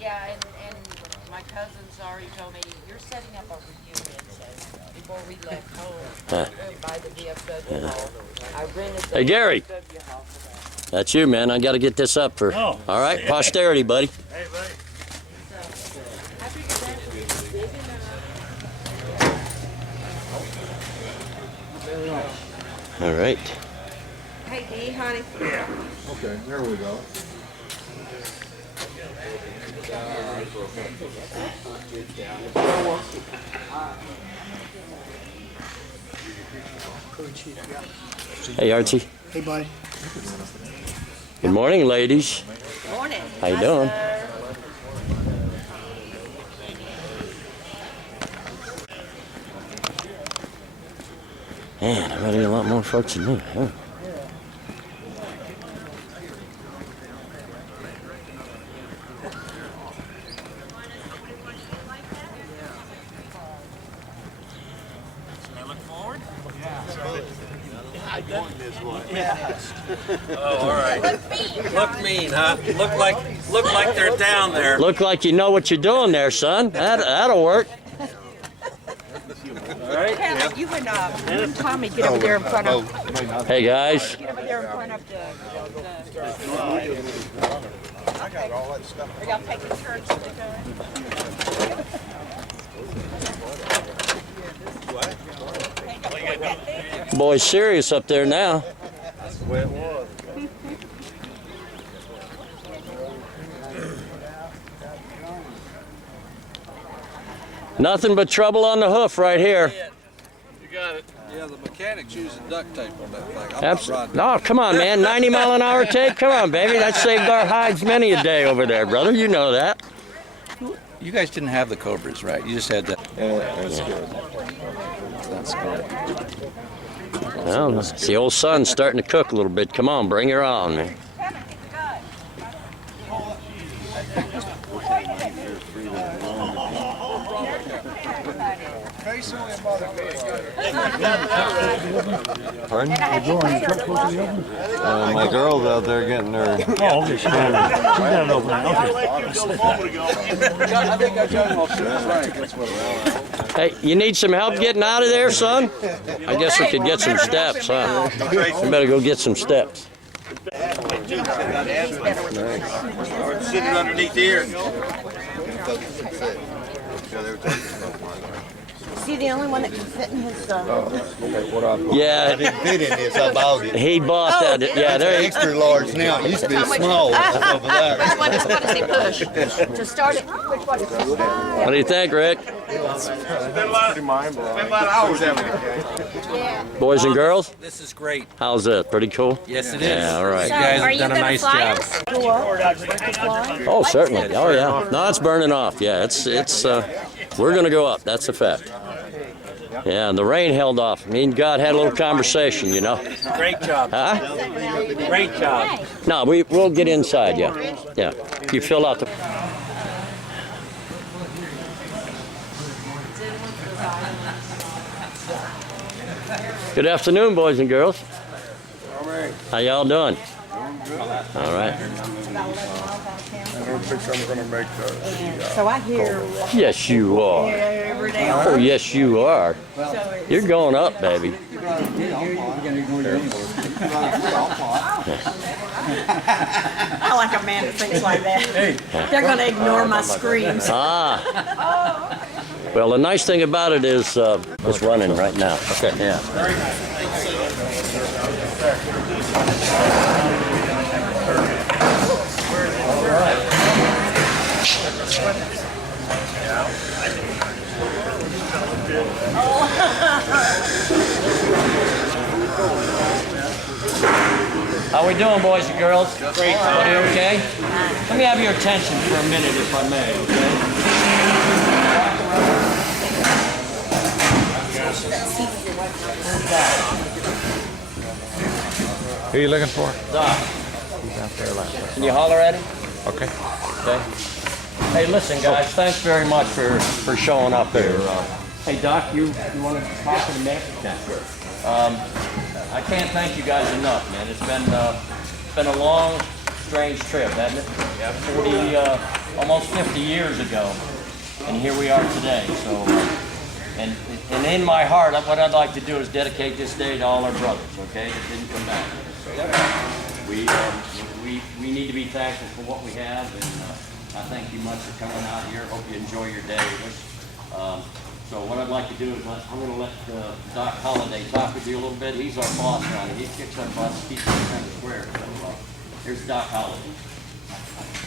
Yeah, and my cousin's already told me, you're setting up a reunion, so before we left home, by the VFW hall, I rented the Hey, Gary. VFW hall for that. That's you, man. I got to get this up for. Oh. All right, posterity, buddy. Hey, buddy. I figured that would be big enough. All right. Hey, Dee, honey. Yeah. Okay, there we go. Hey, Archie. Hey, buddy. Good morning, ladies. Morning. How you doing? Sir. Man, I'm getting a lot more folks than me, huh? Oh, all right. Look mean, huh? Look like they're down there. Look like you know what you're doing there, son. That'll work. All right. Hannah, you and Tommy get over there in front of. Hey, guys. Get over there in front of the I got all that stuff. Are y'all taking turns to go? Boy's serious up there now. That's the way it was. Nothing but trouble on the hoof right here. You got it. Yeah, the mechanic's using duct tape on that thing. I'm not Absolutely. riding. No, come on, man. 90-mile-an-hour tape? Come on, baby. That saved our hides many a day over there, brother. You know that. You guys didn't have the Cobras, right? You just had the. That's good. That's good. Well, it's the old sun starting to cook a little bit. Come on, bring her on, man. Pardon? My girl's out there getting her. Oh, okay. She got it open. Okay. I think I got him off That's what Hey, you need some help getting out of there, son? I guess we could get some steps, huh? We better go get some steps. Sitting underneath here. Is he the only one that can fit in his? Yeah, Fit in this, I bought it. he bought that. Yeah, there. Extra large now. It used to be small. Over there. What does he push? To start it. Which one? What do you think, Rick? Pretty mind-blowing. Spent a lot of hours having it. Boys and girls, This is great. how's that? Pretty cool? Yes, it is. Yeah, all right. You guys have done a nice job. Oh, certainly. Oh, yeah. No, it's burning off. Yeah, we're going to go up. That's a fact. Yeah, and the rain held off. Me and God had a little conversation, you know. Great job. Huh? Great job. No, we'll get inside, yeah. Yeah. You fill out the... Good afternoon, boys and girls. How y'all doing? All right. So I hear Yes, you are. every day. Oh, yes, you are. You're going up, baby. I like a man that thinks like that. They're going to ignore my screams. Ah. Well, the nice thing about it is it's running right now. Okay. Yeah. How we doing, boys and girls? Great. Everybody okay? Let me have your attention for a minute, if I may, okay? Who are you looking for? Doc, He's out there last night. can you holler at him? Okay. Okay. Hey, listen, guys. Thanks very much for showing up here. Hey, Doc, you want to talk in a minute? Yeah, sure. I can't thank you guys enough, man. It's been a long, strange trip, hasn't it? Yeah. almost 50 years ago, and here we are today. So, and in my heart, what I'd like to do is dedicate this day to all our brothers, okay, that didn't come back. We need to be thankful for what we have, and I thank you much for coming out here. Hope you enjoy your day with us. So what I'd like to do is I'm going to let Doc Holliday talk with you a little bit. He's our boss around here. He kicks our butts, keeps us kind of square. So here's Doc Holliday.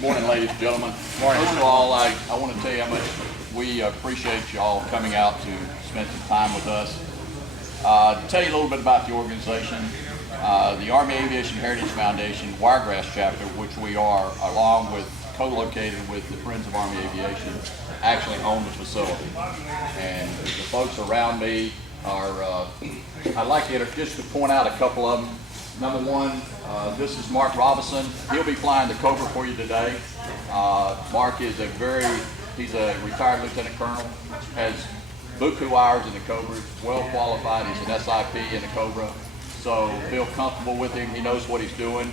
Morning, ladies and gentlemen. Morning. First of all, I want to tell you how much we appreciate you all coming out to spend some time with us. To tell you a little bit about the organization, the Army Aviation Heritage Foundation Wiregrass chapter, which we are, along with co-located with the Friends of Army Aviation, actually own the facility. And the folks around me are, I'd like to just to point out a couple of them. Number one, this is Mark Robinson. He'll be flying the Cobra for you today. Mark is he's a retired lieutenant colonel, has buku hours in the Cobra, well qualified. He's an SIP in the Cobra, so feel comfortable with him. He knows what he's doing.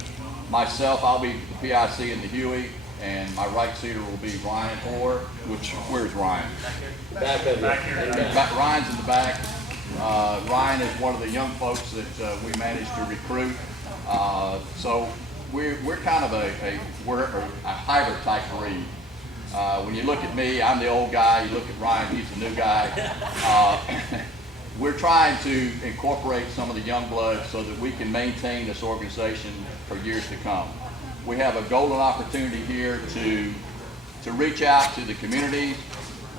Myself, I'll be the PIC in the Huey, and my right seater will be Ryan Orr. Where's Ryan? Back of you. Ryan's in the back. Ryan is one of the young folks that we managed to recruit. So we're kind of we're a hybrid type breed. When you look at me, I'm the old guy. You look at Ryan, he's the new guy. We're trying to incorporate some of the young blood so that we can maintain this organization for years to come. We have a golden opportunity here to reach out to the communities,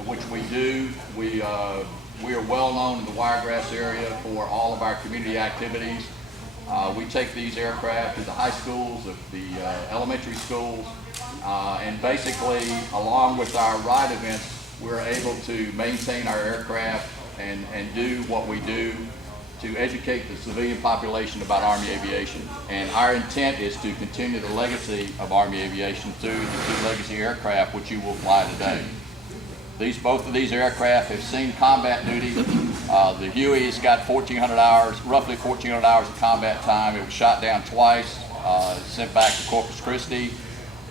which we do. We are well known in the Wiregrass area for all of our community activities. We take these aircraft to the high schools, the elementary schools, and basically, along with our ride events, we're able to maintain our aircraft and do what we do to educate the civilian population about Army aviation. And our intent is to continue the legacy of Army aviation through the two legacy aircraft which you will fly today. Both of these aircraft have seen combat duty. The Huey's got 1,400 hours, roughly 1,400 hours of combat time. It was shot down twice, sent back to Corpus Christi.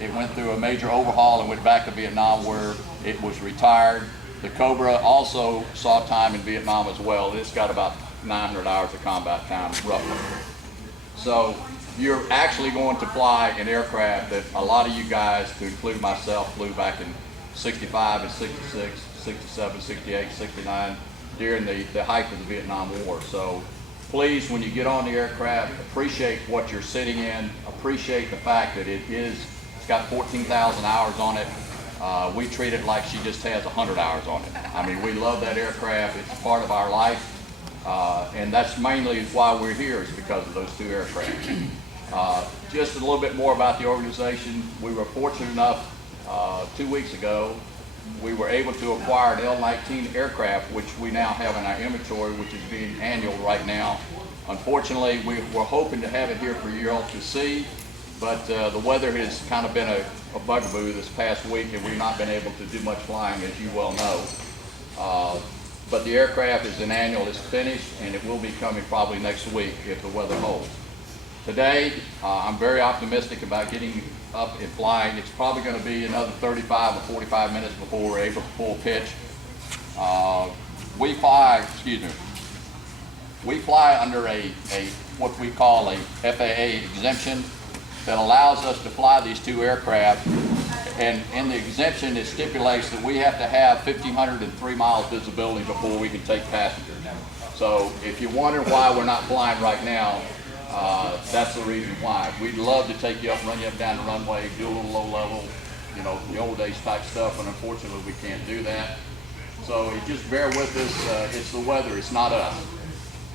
It went through a major overhaul and went back to Vietnam where it was retired. The Cobra also saw time in Vietnam as well. It's got about 900 hours of combat time, roughly. So you're actually going to fly an aircraft that a lot of you guys, to include myself, flew back in 65 and 66, 67, 68, 69, during the height of the Vietnam War. So please, when you get on the aircraft, appreciate what you're sitting in, appreciate the fact that it's got 14,000 hours on it. We treat it like she just has 100 hours on it. I mean, we love that aircraft. It's part of our life. And that's mainly why we're here, is because of those two aircraft. Just a little bit more about the organization. We were fortunate enough 2 weeks ago, we were able to acquire an L-19 aircraft, which we now have in our inventory, which is being annual right now. Unfortunately, we're hoping to have it here for you all to see, but the weather has kind of been a bugaboo this past week, and we've not been able to do much flying, as you well know. But the aircraft is an annual, it's finished, and it will be coming probably next week if the weather holds. Today, I'm very optimistic about getting up and flying. It's probably going to be another 35 or 45 minutes before we're able to full pitch. We fly under what we call a FAA exemption that allows us to fly these two aircraft. And in the exemption, it stipulates that we have to have 1,503 miles visibility before we can take passengers. So if you're wondering why we're not flying right now, that's the reason why. We'd love to take you up, run you up down the runway, do a little low level, you know, the old days type stuff, and unfortunately we can't do that. So just bear with us. It's the weather, it's not us.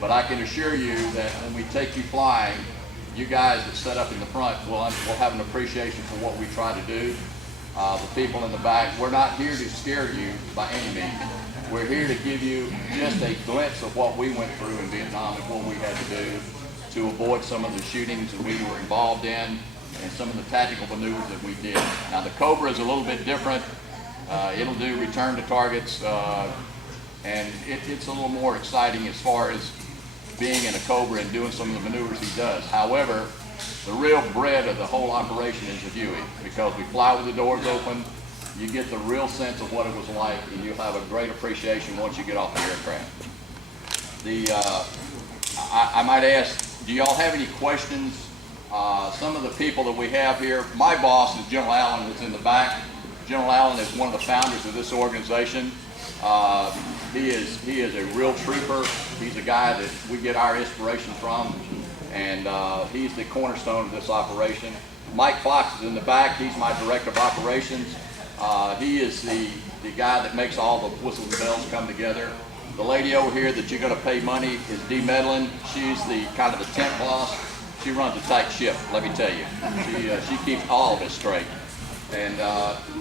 But I can assure you that when we take you flying, you guys that set up in the front will have an appreciation for what we try to do. The people in the back, we're not here to scare you by any means. We're here to give you just a glimpse of what we went through in Vietnam and what we had to do to avoid some of the shootings that we were involved in and some of the tactical maneuvers that we did. Now the Cobra is a little bit different. It'll do return to targets, and it's a little more exciting as far as being in a Cobra and doing some of the maneuvers he does. However, the real bread of the whole operation is the Huey, because we fly with the doors open. you get the real sense of what it was like, and you'll have a great appreciation once you get off the aircraft. I might ask, do y'all have any questions? Some of the people that we have here, my boss is General Allen, that's in the back. General Allen is one of the founders of this organization. He is a real trooper. He's a guy that we get our inspiration from, and he's the cornerstone of this operation. Mike Fox is in the back. He's my director of operations. He is the guy that makes all the whistles and bells come together. The lady over here that you're going to pay money is Dee Medlin. She's the kind of the tent boss. She runs a tight ship, let me tell you. She keeps all of it straight. And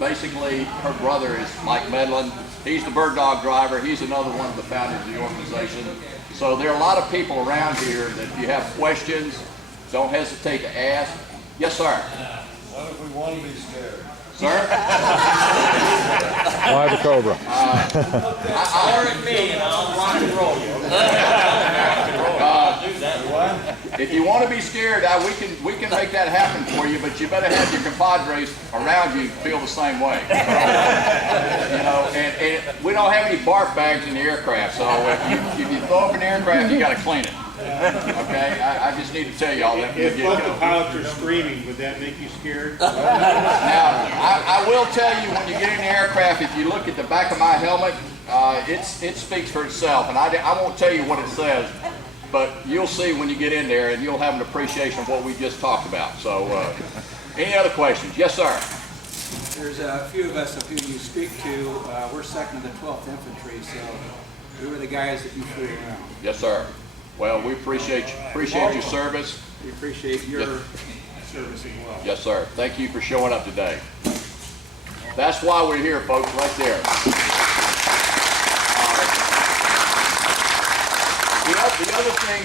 basically, her brother is Mike Medlin. He's the bird dog driver. He's another one of the founders of the organization. So there are a lot of people around here that if you have questions, don't hesitate to ask. Yes, sir. What if we want to be scared? Sir? Why the Cobra? If you want to be scared, we can make that happen for you, but you better have your compadres around you feel the same way. You know, and we don't have any barf bags in the aircraft, so if you throw up in the aircraft, you got to clean it. Okay, I just need to tell y'all that. If both the pilots are screaming, would that make you scared? Now, I will tell you, when you get in the aircraft, if you look at the back of my helmet, it speaks for itself, and I won't tell you what it says, but you'll see when you get in there, and you'll have an appreciation of what we just talked about. So, any other questions? Yes, sir. There's a few of us of who you speak to. We're 2nd of the 12th Infantry, so we were the guys that you flew around. Yes, sir. Well, we appreciate your service. We appreciate your service as well. Yes, sir. Thank you for showing up today. That's why we're here, folks, right there. The other thing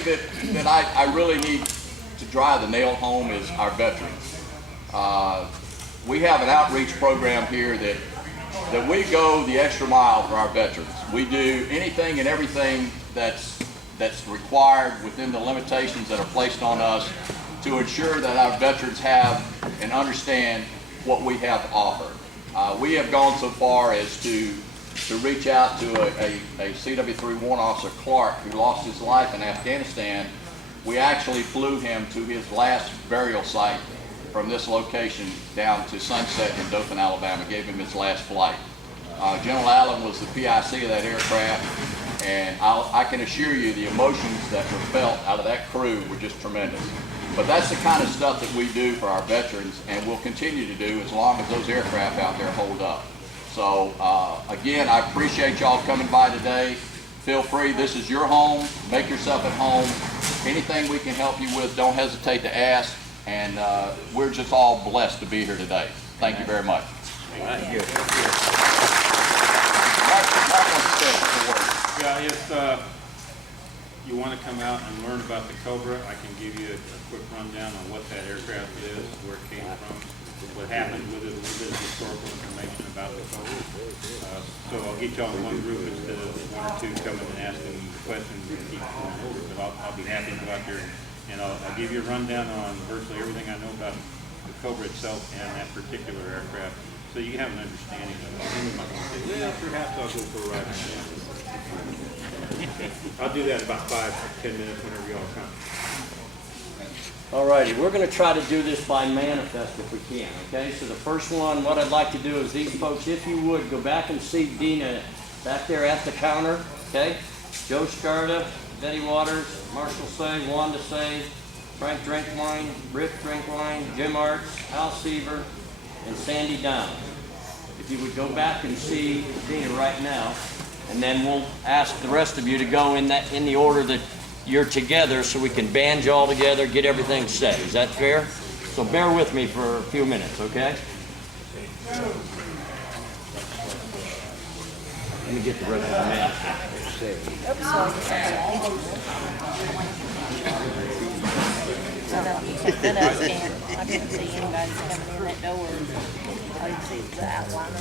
that I really need to drive the nail home is our veterans. We have an outreach program here that we go the extra mile for our veterans. We do anything and everything that's required within the limitations that are placed on us to ensure that our veterans have and understand what we have to offer. We have gone so far as to reach out to a CW3 warrant officer, Clark, who lost his life in Afghanistan. We actually flew him to his last burial site from this location down to Sunset in Dothan, Alabama, gave him his last flight. General Allen was the PIC of that aircraft, and I can assure you the emotions that were felt out of that crew were just tremendous. But that's the kind of stuff that we do for our veterans, and we'll continue to do as long as those aircraft out there hold up. So again, I appreciate y'all coming by today. Feel free, this is your home. Make yourself at home. Anything we can help you with, don't hesitate to ask. And we're just all blessed to be here today. Thank you very much. Thank you. Yeah, if you want to come out and learn about the Cobra, I can give you a quick rundown on what that aircraft is, where it came from, what happened with it, a little bit of historical information about the Cobra. So I'll get y'all in one group instead of one or two coming and asking questions and keep going over. But I'll be happy to go out there and I'll give you a rundown on virtually everything I know about the Cobra itself and that particular aircraft, so you have an understanding of it. I'm not going to say, well, perhaps I'll go for a ride. I'll do that in about 5 or 10 minutes whenever y'all come. All righty, we're going to try to do this by manifest if we can, okay? So the first one, what I'd like to do is these folks, if you would, go back and see Dina back there at the counter, okay? Joe Scarda, Betty Waters, Marshall Say, Wanda Say, Frank Drinkwine, Rick Drinkwine, Jim Arts, Al Seaver, and Sandy Down. If you would go back and see Dina right now, and then we'll ask the rest of you to go in the order that you're together so we can band you all together, get everything set. Is that fair? So bear with me for a few minutes, okay? Let me get the rest of the man. I didn't see anybody coming in that door. I didn't see the outline.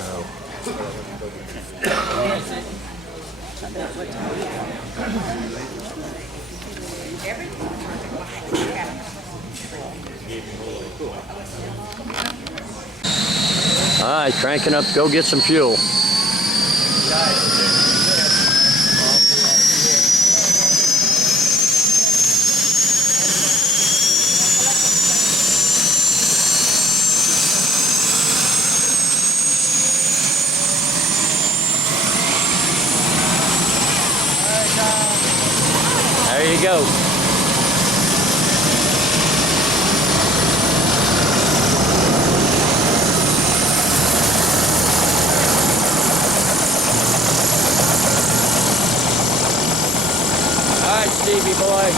All right, cranking up. Go get some fuel. There you go. All right, Stevie boy.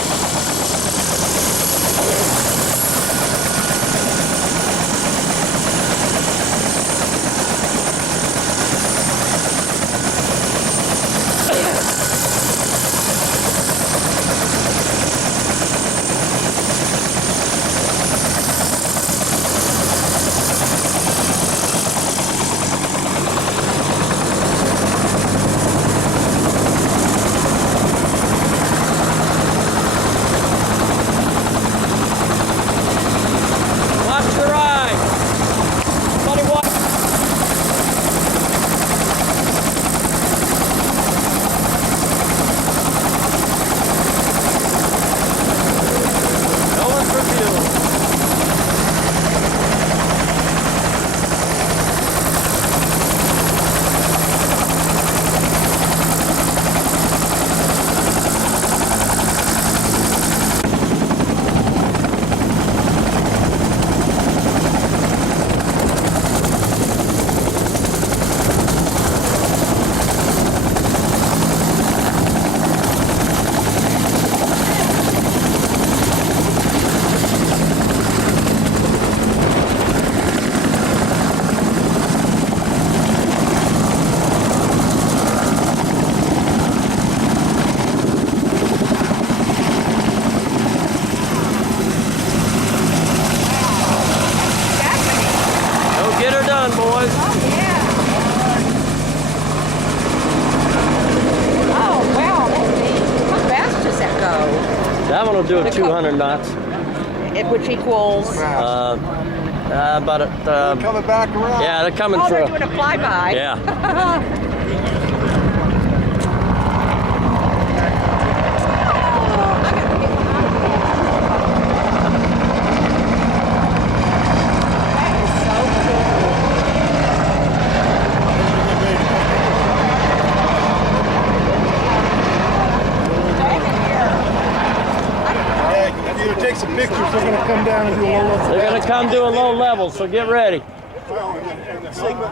Watch the ride. Somebody watch. Going for fuel. Go get her done, boys. Oh, wow, that's neat. How fast does that go? That one will do it 200 knots. Which equals... About it. Coming back around. Yeah, they're coming Oh, through. they're doing a flyby. Yeah. Hey, you take some pictures. They're going to come down and do a little. They're gonna come do a low level, so get ready. And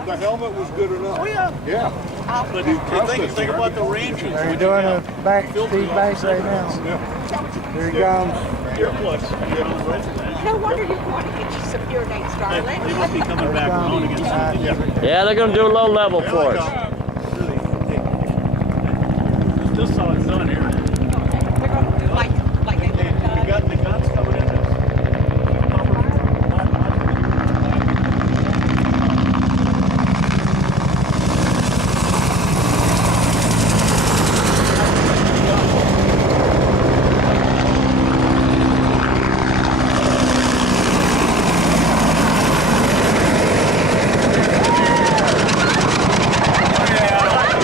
the helmet was good enough. Oh yeah. Yeah. But think about the ranges. They're doing a speed base right now. Here he comes. No wonder you want to get you some pure names, darling. They must be coming back around to get some. Yeah, they're gonna do a low level for us. Still solid sun here. They're going to do like You got the guns coming in.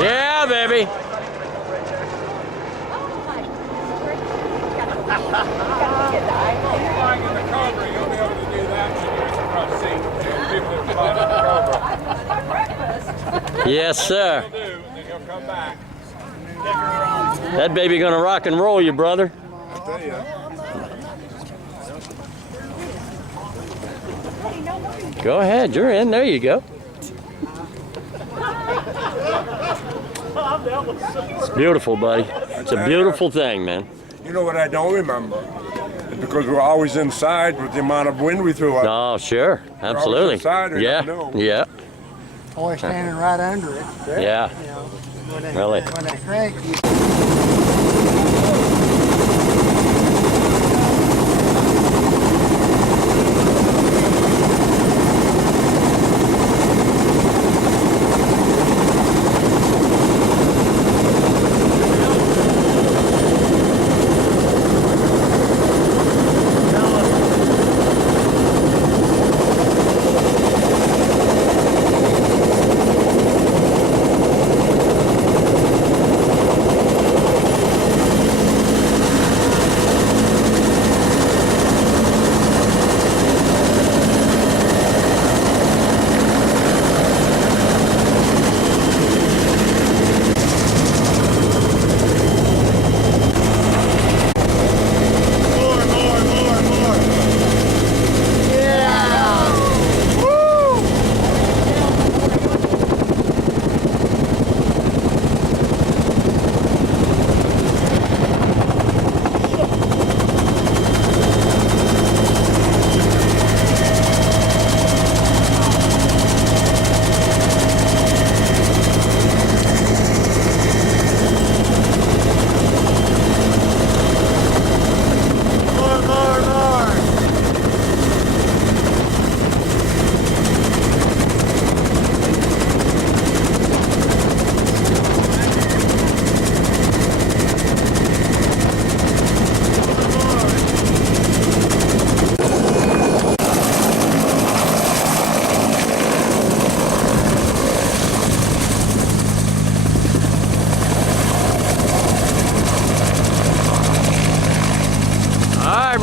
Yeah, baby. Yes, sir. That baby gonna rock and roll you, brother. Go ahead, you're in. There you go. It's beautiful, buddy. It's a beautiful thing, man. You know what I don't remember? Because we're always inside with the amount of wind we threw up. Oh, sure. Absolutely. inside, we Yeah. don't know. Yeah. Always standing right under it. Yeah. You know, when they, Really? when they crank, you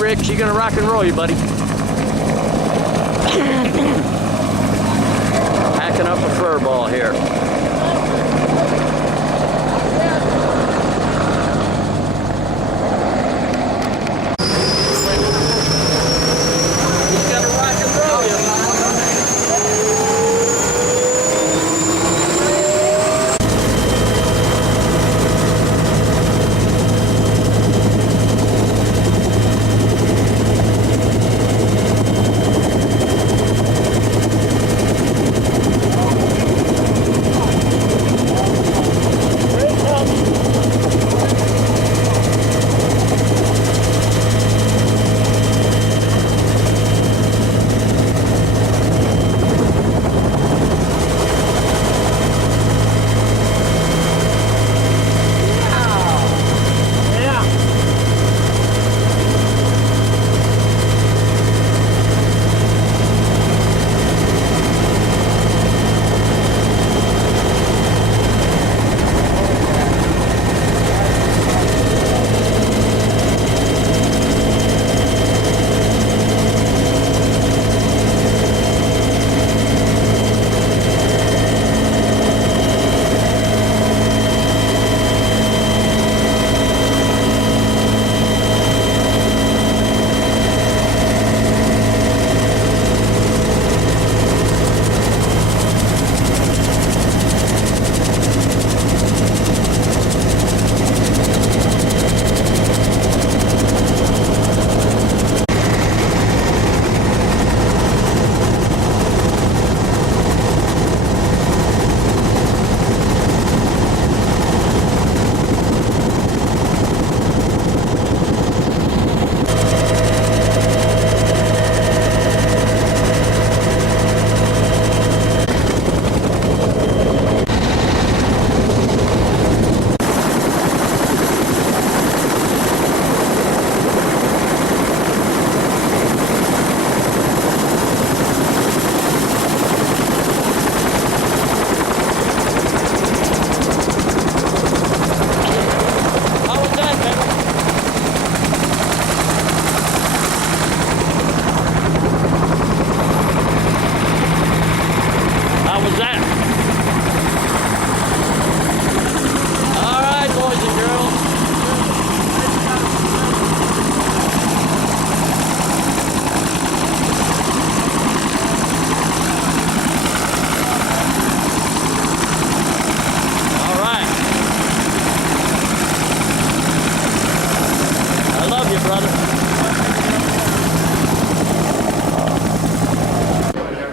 Ricks. You gonna rock and roll, you buddy? Packing up a fur ball here. He's gonna rock and roll, you buddy.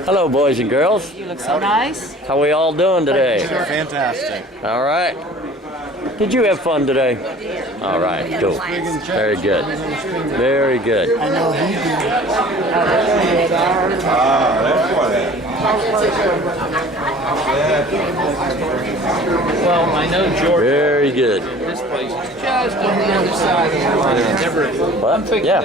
Hello, boys and girls. You look so nice. How we all doing today? Fantastic. All right. Did you have fun today? All right, cool. Very good. Very good. I know he did. That's what it is. Well, I know George. Very good. This place is just on the other side of the line. Never. What? Yeah.